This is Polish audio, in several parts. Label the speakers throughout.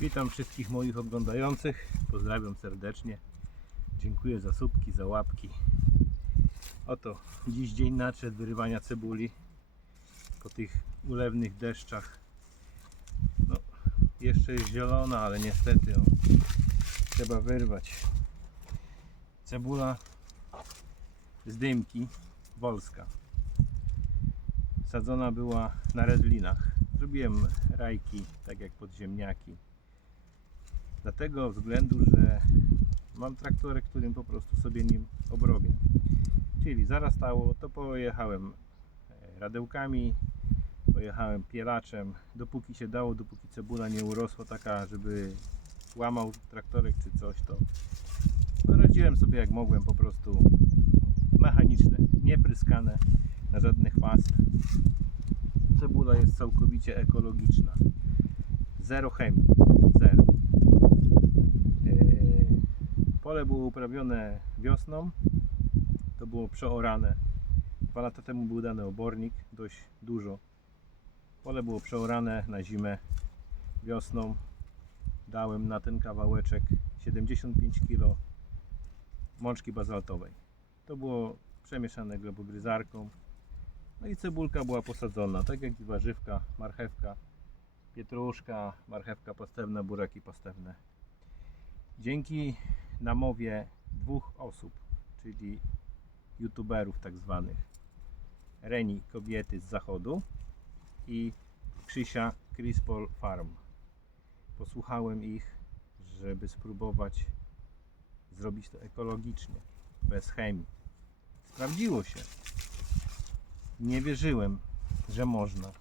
Speaker 1: Witam wszystkich moich oglądających. Pozdrawiam serdecznie. Dziękuję za słupki, za łapki. Oto dziś dzień nadszedł wyrywania cebuli po tych ulewnych deszczach. No, jeszcze jest zielona, ale niestety o, trzeba wyrwać. Cebula z dymki wolska. Sadzona była na redlinach. Zrobiłem rajki, tak jak podziemniaki. Dlatego względu, że mam traktorek, którym po prostu sobie nim obrobię. Czyli zarastało, to pojechałem e, radełkami, pojechałem pielaczem, dopóki się dało, dopóki cebula nie urosła taka, żeby łamał traktorek czy coś, to radziłem sobie jak mogłem, po prostu mechaniczne, nie pryskane na żadnych pas. Cebula jest całkowicie ekologiczna. Zero chemii. Zero. Yy, Pole było uprawione wiosną. To było przeorane. Dwa lata temu był dany obornik, dość dużo. Pole było przeorane na zimę wiosną. Dałem na ten kawałeczek 75 kg mączki bazaltowej. To było przemieszane glebogryzarką. No i cebulka była posadzona, tak jak i warzywka, marchewka, pietruszka, marchewka pastewna, buraki pastewne. Dzięki namowie dwóch osób, czyli youtuberów tak zwanych, Reni kobiety z zachodu i Krzysia Crispol Farm. Posłuchałem ich, żeby spróbować zrobić to ekologicznie, bez chemii. Sprawdziło się nie wierzyłem, że można.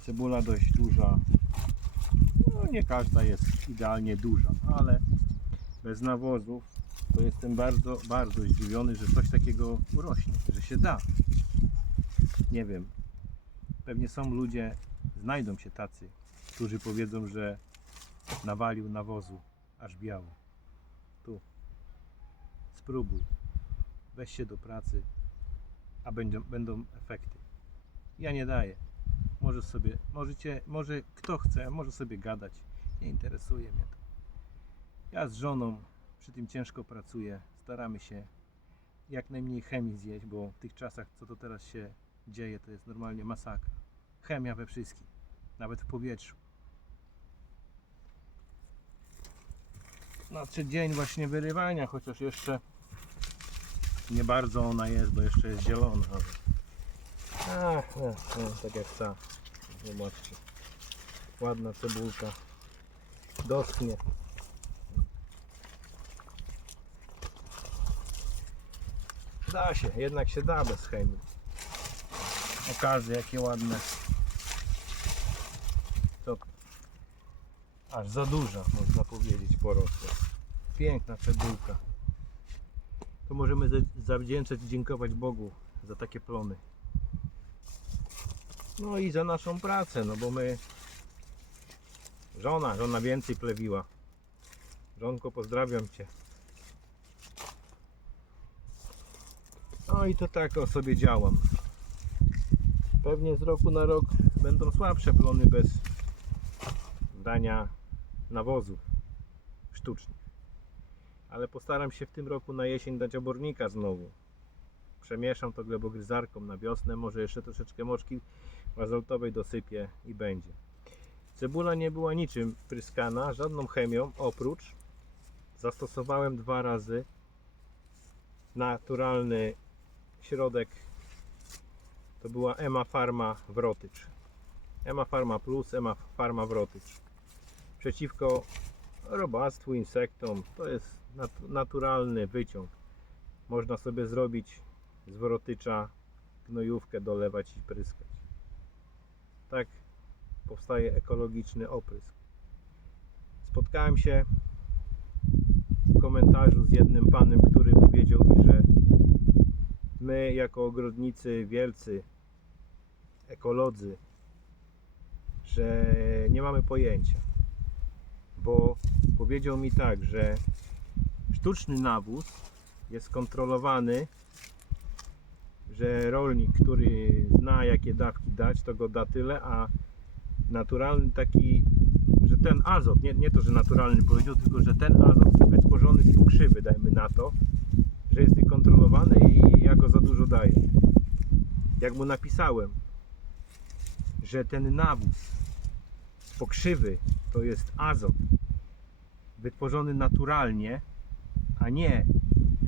Speaker 1: Cebula dość duża. No nie każda jest idealnie duża, ale bez nawozów to jestem bardzo, bardzo zdziwiony, że coś takiego urośnie, że się da. Nie wiem. Pewnie są ludzie, znajdą się tacy, którzy powiedzą, że nawalił nawozu aż biało. Tu. Spróbuj. Weź się do pracy, a będą, będą efekty. Ja nie daję. Może sobie, możecie, może kto chce, może sobie gadać. Nie interesuje mnie to. Ja z żoną przy tym ciężko pracuję. Staramy się jak najmniej chemii zjeść, bo w tych czasach, co to teraz się dzieje, to jest normalnie masakra. Chemia we wszystkim, nawet w powietrzu. Nadszedł dzień właśnie wyrywania, chociaż jeszcze nie bardzo ona jest, bo jeszcze jest zielona. Ach, ach, ach, tak jak ta. Zobaczcie. Ładna cebulka. Doschnie. Da się, jednak się da bez chemii. Okazy jakie ładne. To? Aż za duża, można powiedzieć, porosła. Piękna cebulka to możemy za- zawdzięczać i dziękować Bogu za takie plony. No i za naszą pracę, no bo my żona, żona więcej plewiła. Żonko, pozdrawiam Cię. No i to tak o sobie działam. Pewnie z roku na rok będą słabsze plony bez dania nawozów sztucznych ale postaram się w tym roku na jesień dać obornika znowu. Przemieszam to glebogryzarką na wiosnę, może jeszcze troszeczkę moczki bazaltowej dosypię i będzie. Cebula nie była niczym pryskana, żadną chemią, oprócz zastosowałem dwa razy naturalny środek to była Ema Farma Wrotycz. Ema Farma Plus, Ema Farma Wrotycz. Przeciwko robactwu, insektom. To jest nat- naturalny wyciąg. Można sobie zrobić z wrotycza gnojówkę, dolewać i pryskać. Tak powstaje ekologiczny oprysk. Spotkałem się w komentarzu z jednym panem, który powiedział mi, że jako ogrodnicy wielcy, ekolodzy, że nie mamy pojęcia. Bo powiedział mi tak, że sztuczny nawóz jest kontrolowany, że rolnik, który zna jakie dawki dać, to go da tyle, a naturalny taki, że ten azot, nie, nie to, że naturalny powiedział, tylko że ten azot wytworzony z pokrzywy, dajmy na to, że jest niekontrolowany i ja go za dużo daję. Jak mu napisałem, że ten nawóz z pokrzywy to jest azot wytworzony naturalnie, a nie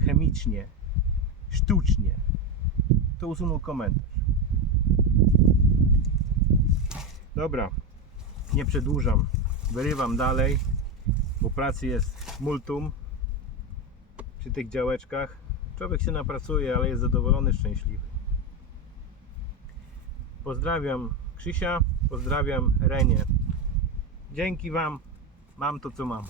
Speaker 1: chemicznie, sztucznie, to usunął komentarz. Dobra, nie przedłużam, wyrywam dalej, bo pracy jest multum przy tych działeczkach. Człowiek się napracuje, ale jest zadowolony, szczęśliwy. Pozdrawiam Krzysia, pozdrawiam Renię. Dzięki Wam, mam to co mam.